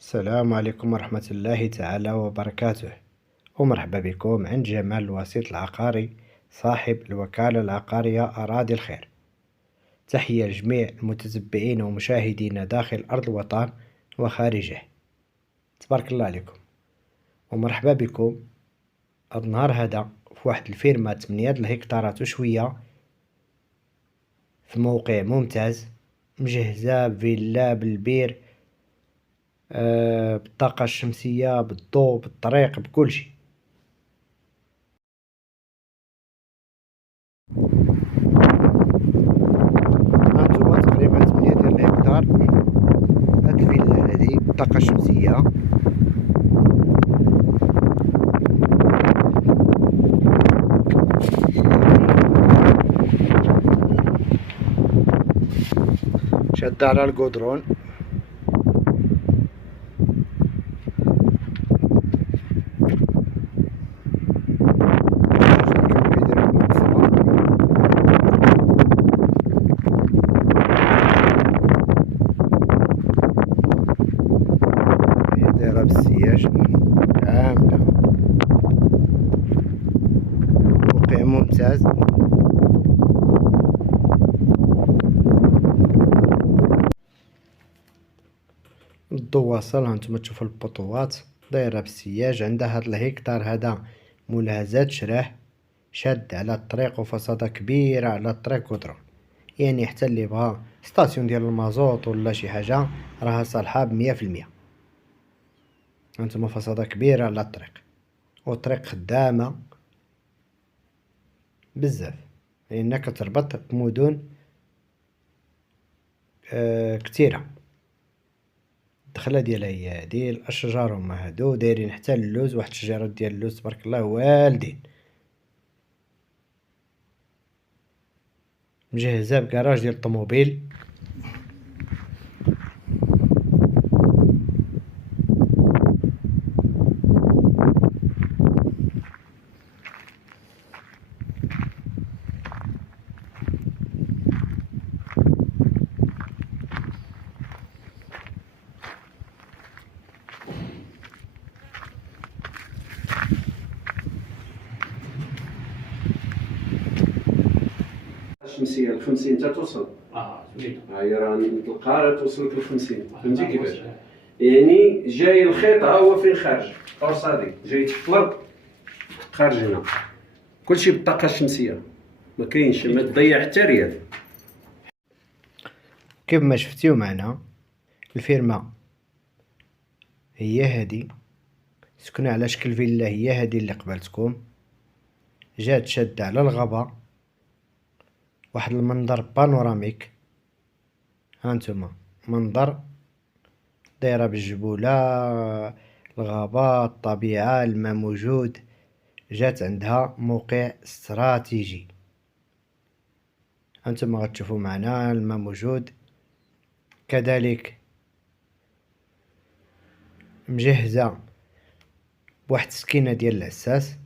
السلام عليكم ورحمة الله تعالى وبركاته، ومرحبا بكم عند جمال الوسيط العقاري صاحب الوكالة العقارية أراضي الخير. تحية لجميع المتتبعين ومشاهدين داخل أرض الوطن وخارجه. تبارك الله عليكم ومرحبا بكم. هاد النهار هذا في واحد الفيرما 8 الهكتارات وشوية في موقع ممتاز، مجهزة بفيلا بالبير، بالطاقة الشمسية، بالضوء، بالطريق، بكل شيء. هانتوما تقريبا 8 ديال الهكتار. هاد الفيلا هادي بالطاقة الشمسية، شادة على القدرون. دايرة بالسياج كاملة، موقع ممتاز. الضو واصل، هانتوما تشوفو البطوات دايرة بالسياج. عندها هاد الهكتار هذا ملاحظات شراه، شاد على الطريق وفصادة كبيرة على الطريق قدرون، يعني حتى اللي بغا ستاسيون ديال المازوط ولا شي حاجة راها صالحة ب100%. هانتوما فصادة كبيرة على الطريق، والطريق خدامة بزاف، لأنها كتربط بمدن كتيرة. الدخلة ديالها هي هادي، الأشجار هما هادو دايرين حتى اللوز، واحد الشجيرات ديال اللوز تبارك الله والدين. مجهزة بكراج ديال الطوموبيل. الشمسيه ل 50 حتى توصل. زوين. هاي راه نطلقها راه توصلك ل 50. فهمتي كيفاش؟ يعني جاي الخيط ها هو فين خارج قرصادي جاي تفلق خارج هنا، كلشي بالطاقه الشمسيه، ما كاينش، ما تضيع حتى ريال. كيف ما شفتيو معنا الفيرما هي هادي، سكنة على شكل فيلا هي هادي اللي قبلتكم، جات شادة على الغابة، واحد المنظر بانوراميك. هانتوما منظر دايرة بالجبولة، الغابة، الطبيعة، الماء موجود. جات عندها موقع استراتيجي، هانتوما غتشوفو معنا الماء موجود، كذلك مجهزة بواحد السكينة ديال العساس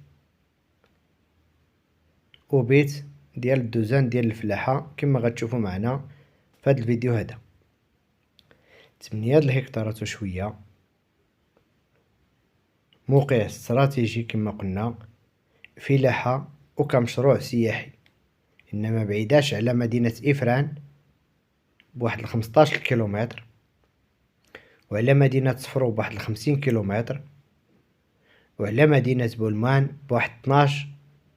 وبيت ديال الدوزان ديال الفلاحة كما غتشوفو معنا في هذا الفيديو هذا. 8 الهكتارات وشوية، موقع استراتيجي كما قلنا، فلاحة وكمشروع سياحي، انما بعيداش على مدينة إفران بواحد 15 كيلومتر، وعلى مدينة صفرو بواحد 50 كيلومتر، وعلى مدينة بولمان بواحد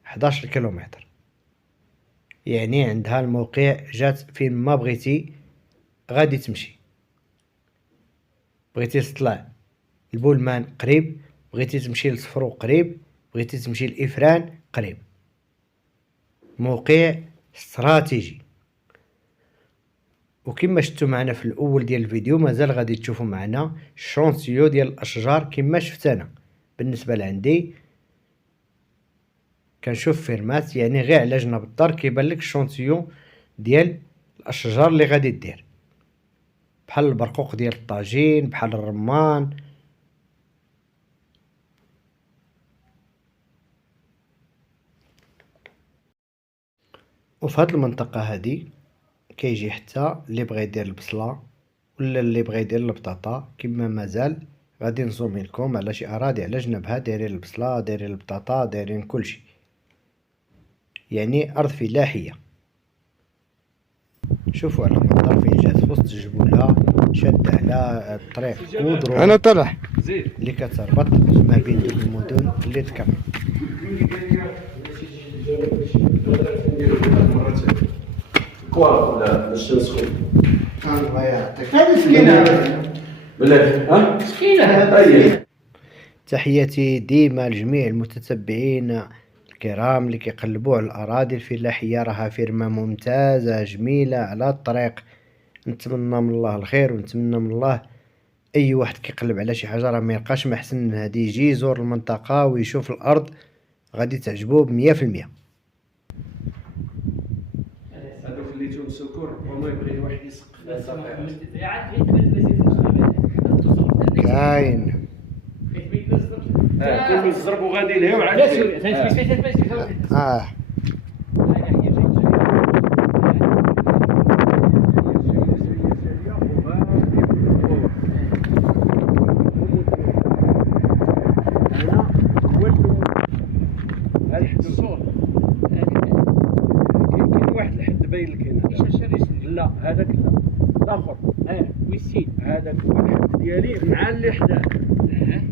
11 كيلومتر. يعني عندها الموقع جات فين ما بغيتي غادي تمشي. بغيتي تطلع البولمان قريب، بغيتي تمشي لصفرو قريب، بغيتي تمشي لإفران قريب. موقع استراتيجي، وكما شفتو معنا في الاول ديال الفيديو مازال غادي تشوفوا معنا الشونسيو ديال الاشجار. كما شفت انا بالنسبه لعندي كنشوف فيرمات، يعني غير على جنب الدار كيبان لك الشونسيو ديال الاشجار اللي غادي دير، بحال البرقوق ديال الطاجين، بحال الرمان. وفي هاد المنطقه هادي كيجي حتى اللي بغى يدير البصله ولا اللي بغى يدير البطاطا كما مازال غادي نزومي لكم على شي اراضي على جنبها دايرين البصله دايرين البطاطا دايرين كلشي، يعني ارض فلاحيه. شوفوا على المنظر فين جات في وسط الجبوله شاده على الطريق كودرو انا طلع اللي كتربط ما بين دوك المدن اللي ذكرنا. كوا ولا باش نسخن الله يعطيك مسكينه بلاتي ها مسكينه. تحياتي ديما لجميع المتتبعين الكرام اللي كيقلبوا على الاراضي الفلاحيه، راها فيرما ممتازه جميله على الطريق. نتمنى من الله الخير ونتمنى من الله اي واحد كيقلب على شي حاجه راه ما يلقاش ما احسن من هادي، يجي يزور المنطقه ويشوف الارض غادي تعجبو ب100%. هادو خليتهم سكر وما يبغي واحد يسق كاين كل الزرب وغادي لهيه وعاد باين لك هنا. لا هذاك لا الاخر ويسيد هذاك هو الحد ديالي مع اللي حداه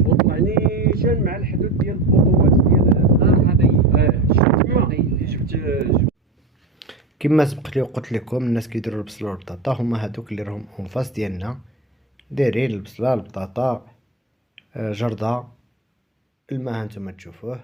وطلع نيشان مع الحدود ديال الخطوات ديال شفت تما كما سبقت لي وقلت لكم الناس كيديروا البصله والبطاطا هما هذوك اللي راهم اونفاس ديالنا دايرين البصله البطاطا جرده الماء هانتوما تشوفوه.